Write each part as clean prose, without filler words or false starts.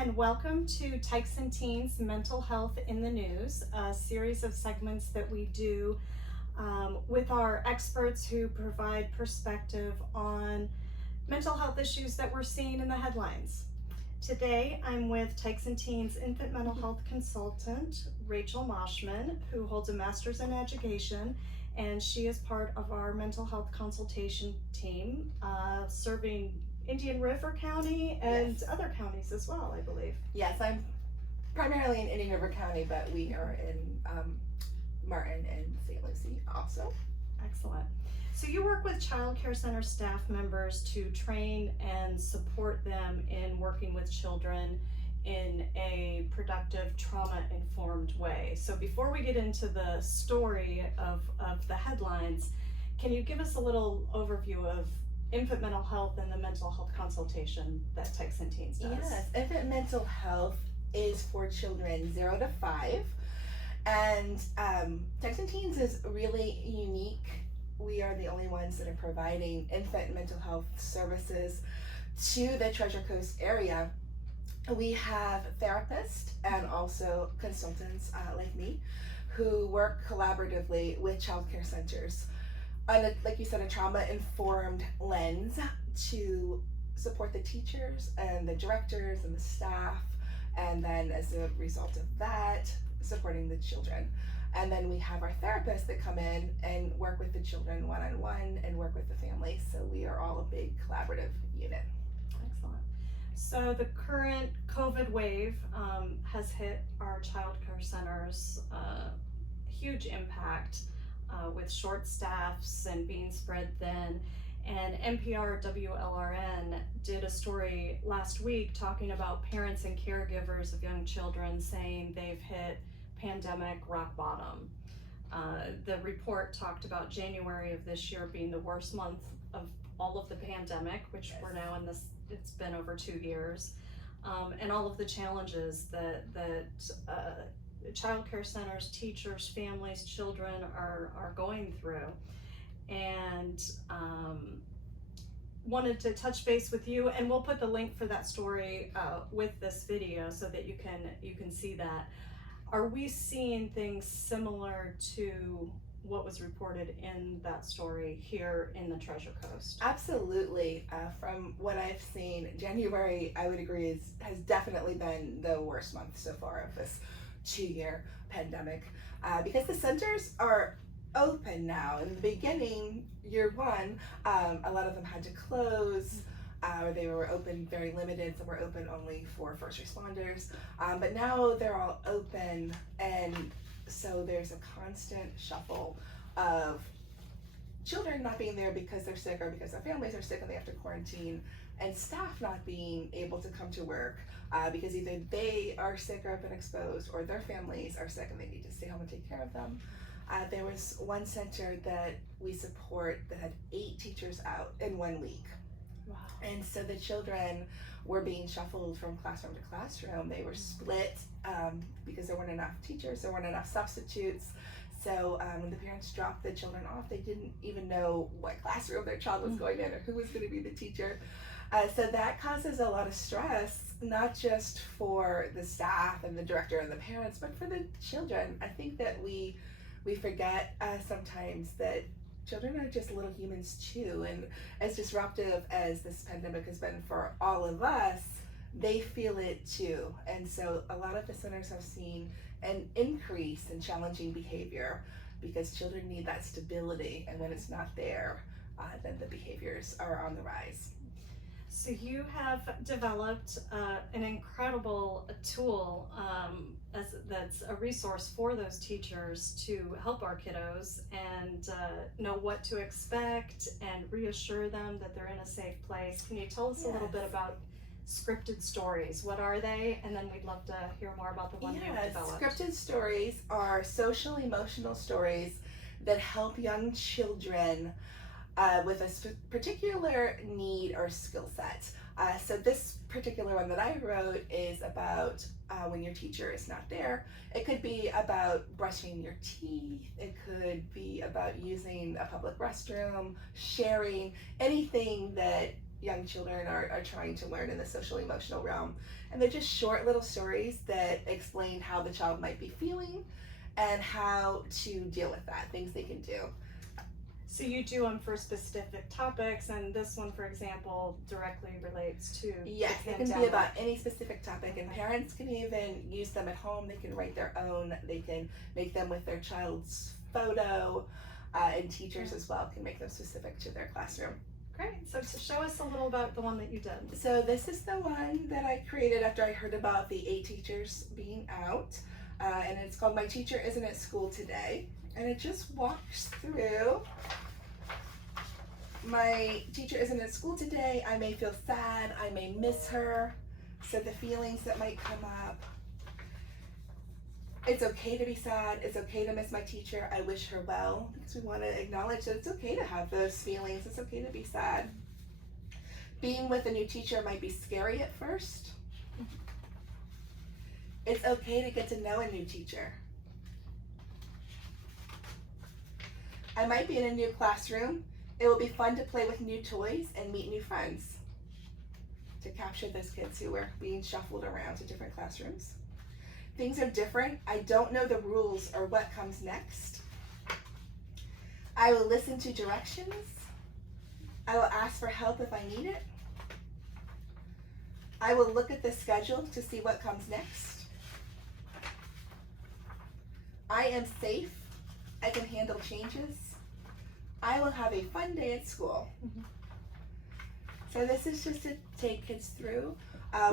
and welcome to Tykes Teens Mental Health in the News, a series of segments that we do with our experts who provide perspective on mental health issues that we're seeing in the headlines. Today, I'm with Tykes Teens Infant Mental Health Consultant, Rachael Moshman, who holds a master's in education, and she is part of our mental health consultation team, serving Indian River County and other counties as well, I believe. Yes, I'm primarily in Indian River County, but we are in Martin and St. Lucie also. Excellent. So you work with childcare center staff members to train and support them in working with children in a productive, trauma-informed way. So before we get into the story of the headlines, can you give us a little overview of infant mental health and the mental health consultation that Tykes Teens does? Yes, infant mental health is for children 0 to 5, and Tykes Teens is really unique. We are the only ones that are providing infant mental health services to the Treasure Coast area. We have therapists and also consultants like me who work collaboratively with childcare centers on, like you said, a trauma-informed lens to support the teachers and the directors and the staff, and then as a result of that, supporting the children. And then we have our therapists that come in and work with the children one-on-one and work with the families. So we are all a big collaborative unit. Excellent. So the current COVID wave has hit our childcare centers, huge impact with short staffs and being spread thin. And NPR WLRN did a story last week talking about parents and caregivers of young children saying they've hit pandemic rock bottom. The report talked about January of this year being the worst month of all of the pandemic, which we're now in this, it's been over 2 years, and all of the challenges that childcare centers, teachers, families, children are going through. And wanted to touch base with you, and we'll put the link for that story with this video so that you can see that. Are we seeing things similar to what was reported in that story here in the Treasure Coast? Absolutely. From what I've seen, January, I would agree, has definitely been the worst month so far of this 2-year pandemic, because the centers are open now. In the beginning, year one, a lot of them had to close, or they were open very limited. Some were open only for first responders, but now they're all open, and so there's a constant shuffle of children not being there because they're sick or because their families are sick and they have to quarantine, and staff not being able to come to work because either they are sick or have been exposed, or their families are sick and they need to stay home and take care of them. There was one center that we support that had 8 teachers out in 1 week. Wow. And so the children were being shuffled from classroom to classroom. They were split because there weren't enough teachers, there weren't enough substitutes. So when the parents dropped the children off, they didn't even know what classroom their child was going in or who was going to be the teacher. So that causes a lot of stress, not just for the staff and the director and the parents, but for the children. I think that we forget sometimes that children are just little humans too, and as disruptive as this pandemic has been for all of us, they feel it too. And so a lot of the centers have seen an increase in challenging behavior because children need that stability, and when it's not there, then the behaviors are on the rise. So you have developed an incredible tool that's a resource for those teachers to help our kiddos and know what to expect and reassure them that they're in a safe place. Can you tell us a little bit about scripted stories? What are they? And then we'd love to hear more about the one you've developed. Scripted stories are social emotional stories that help young children with a particular need or skill set. So this particular one that I wrote is about when your teacher is not there. It could be about brushing your teeth. It could be about using a public restroom, sharing, anything that young children are trying to learn in the social emotional realm. And they're just short little stories that explain how the child might be feeling and how to deal with that, things they can do. So you do them for specific topics, and this one, for example, directly relates to Yes, the it can be pandemic. about any specific topic, and parents can even use them at home. They can write their own, they can make them with their child's photo, and teachers as well can make them specific to their classroom. Great. So show us a little about the one that you did. So this is the one that I created after I heard about the 8 teachers being out, and it's called My Teacher Isn't at School Today, and it just walks through. My teacher isn't at school today. I may feel sad. I may miss her. So the feelings that might come up. It's okay to be sad. It's okay to miss my teacher. I wish her well, because we want to acknowledge that it's okay to have those feelings. It's okay to be sad. Being with a new teacher might be scary at first. It's okay to get to know a new teacher. I might be in a new classroom. It will be fun to play with new toys and meet new friends. To capture those kids who are being shuffled around to different classrooms. Things are different. I don't know the rules or what comes next. I will listen to directions. I will ask for help if I need it. I will look at the schedule to see what comes next. I am safe. I can handle changes. I will have a fun day at school. Mhm. So this is just to take kids through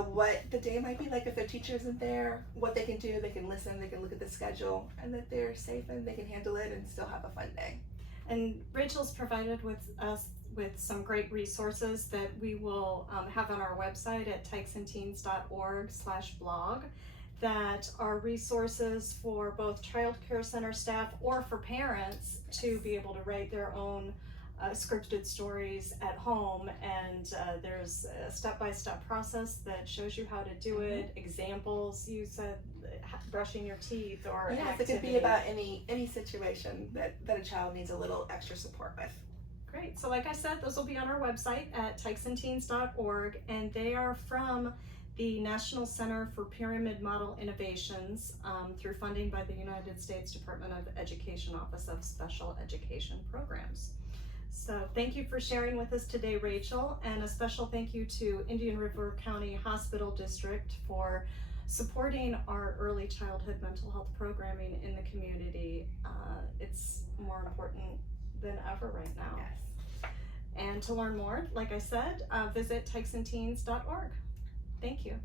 what the day might be like if their teacher isn't there, what they can do, they can listen, they can look at the schedule, and that they're safe and they can handle it and still have a fun day. And Rachel's provided with us with some great resources that we will have on our website at tykesandteens.org/blog that are resources for both child care center staff or for parents to be able to write their own scripted stories at home, and there's a step-by-step process that shows you how to do it, examples. You said brushing your teeth or an Yes, it activity. could be about any situation that a child needs a little extra support with. Great. So like I said, those will be on our website at tykesandteens.org, and they are from the National Center for Pyramid Model Innovations through funding by the United States Department of Education Office of Special Education Programs. So thank you for sharing with us today, Rachel, and a special thank you to Indian River County Hospital District for supporting our early childhood mental health programming in the community. It's more important than ever right now. Yes. And to learn more, like I said, visit tykesandteens.org. Thank you.